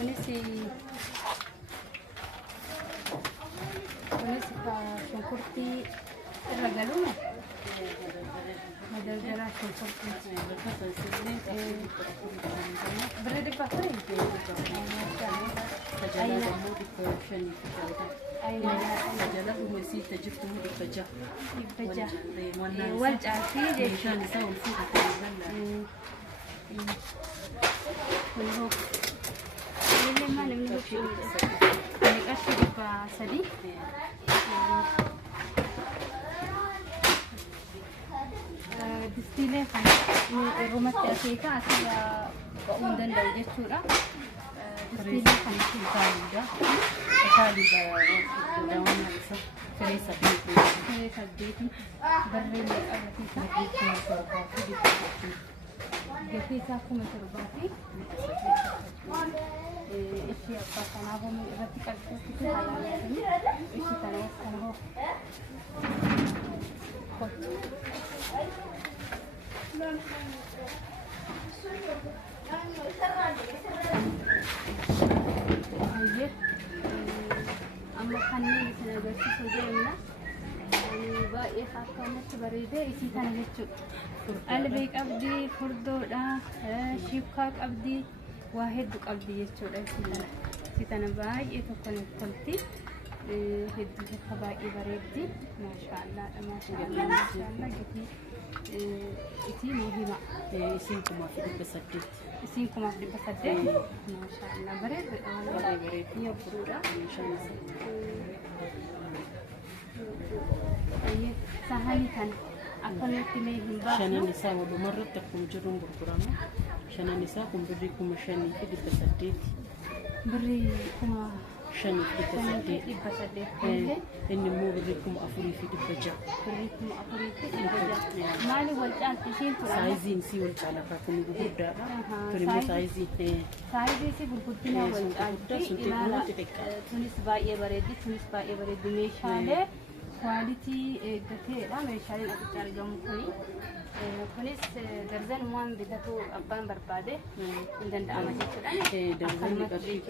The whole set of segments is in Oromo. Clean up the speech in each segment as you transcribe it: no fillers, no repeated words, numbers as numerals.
ونسي شنكرتي الرجلونة هذا الجراح شنكرتي برد بطري فجلة مودي فشني أيوة فجلة ومسيت جبت مودي فجأة والجع فيه مشان يسوي فيه كمان هو اللي ما نملك شيء نقشر بسدي دستيله كان رومات أسيكا أسيا بأوندن لوجه شورا دستيله كان كاليدا كاليدا داون هذا فريسة فريسة بيتي بري أرتيكا جفيسا كم ترباتي إيشي أبغى تناهم رتيكا كتير على سني إيشي تناهم كناه هاي أما خنين سنجلس سجيمنا باقي خاطرنا تبريده إيشي تناهم البيك أبدي فردودا شيبكاك أبدي واحد بك أبدي يشتغل سيتنا باقي تكون تلتي هدي خبائي بريدي ما شاء الله ما شاء الله ما شاء الله جتي إتي مهمة إسينكم ما في بسدت إسينكم ما في بسدت ما شاء الله بريد بريد يا برورة ما شاء الله أيه سهلي كان أكون كليهم بس شان النساء وبمرة تكون جرون بركرامة شان النساء كم بريكم شان يفيد بسدت بريكم شان يفيد بسدت إن مو بريكم أفري في دبجة بريكم أفري في دبجة مالي والجان تشين سايزين سي والجانا فاكم يقول دا تريمو سايزين سايزين سي بالكتنا والجان تونس باقي بريد ميشالة quality gateedha meeshaaleen asitti argamu kunis darzan waan bitatu abbaan barbaade hin danda'ama jechuudha. Darzan qarshii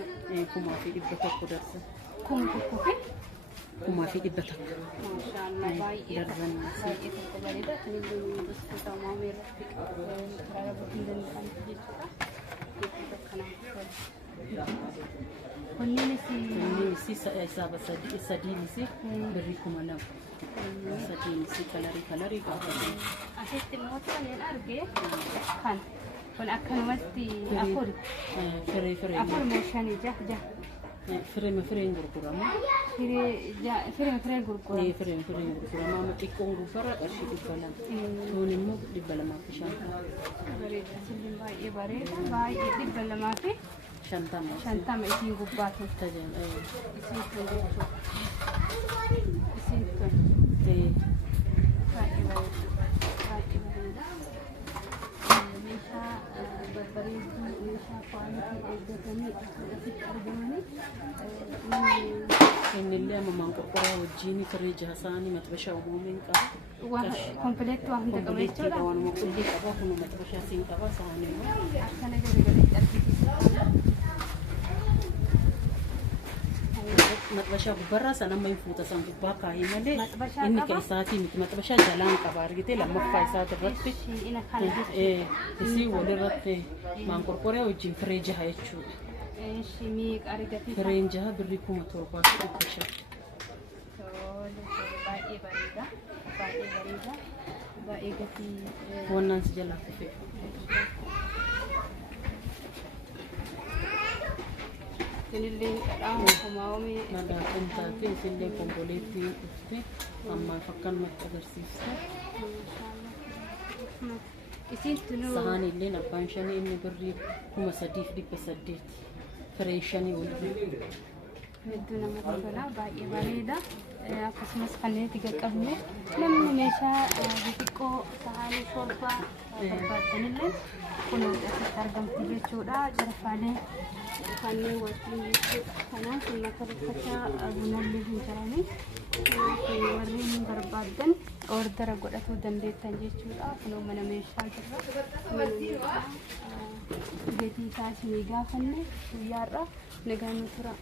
kumaa fi dhibba tokko darsa. Kuma tokko fi kumaa fi dhibba tokko. Maashaallah baay'ee tokko bareeda. Kunis gosoota uumamee irratti karaa hin danda'amu jechuudha. Kunniinis isaaba sadiinisi birrii kuma lama sadiinisi kalarii qabatanii asitti immoo kanneen argee kan kun akkanumatti afuri afur meeshanii jaha fireen gurgurama fireen gurgurama fireen gurgurama amma xiqqoon gurgura qarshii dhibba lama tuun immoo dhibba lamaa fi shantama bareeda silin baay'ee bareeda baay'ee dhibba lamaa fi shantama isiin gubbaatu tajaajila isiin kun jechuudha isiin kun baay'ee bareeda meeshaa babbareedduu meeshaa kwaalitii eeggatanii asitti argamanii innillee amma maanqorqoraa wajjin firee jahasaanii maxbashaa uumameen qaba. Kompleetti waan hunda qaba jechuudha. Waanuma qullii qaba kun maxbashaa siin qaba saanii akkana garagalee argisiisa. maxbashaa gubbarraa san amma hin fuuta san gubbaa kaahee malee inni kan isaatii miti maxbashaa jalaan qaba argitee lammaffaa isaati irratti isii walirratti maanqorqoraa wajjin firee jaha jechuudha. Fireen jaha birrii kuma torbaa fi dhibba shan. Baay'ee bareeda baay'ee gatii wannaan si jalaa kufee. Sinillee dhadhaan kumaawame Madaakuun taatee isillee konkoleettii dhufte ammaaf akkanumatti agarsiifte. Sahaanillee abbaan shanii inni birrii kuma sadiif dhibba saddeeti. Fireen shanii waliin. Hedduu namatti tola baay'ee bareeda akkasumas kanneen itti qaqqabne namni meeshaa xixiqqoo sahaanii shorbaa barbaadanillee kun asitti argamti jechuudha. Jarafaalee kanneen wajjin jechuudha. Kanaaf maka uffata bunallee hin jirani warreen barbaadan ordera godhatu dandeettan jechuudha. Kunoo mana meeshaa jirra. Mana meeshaa gatii isaa isinii gaafanne guyyaarra nagaan nu tura.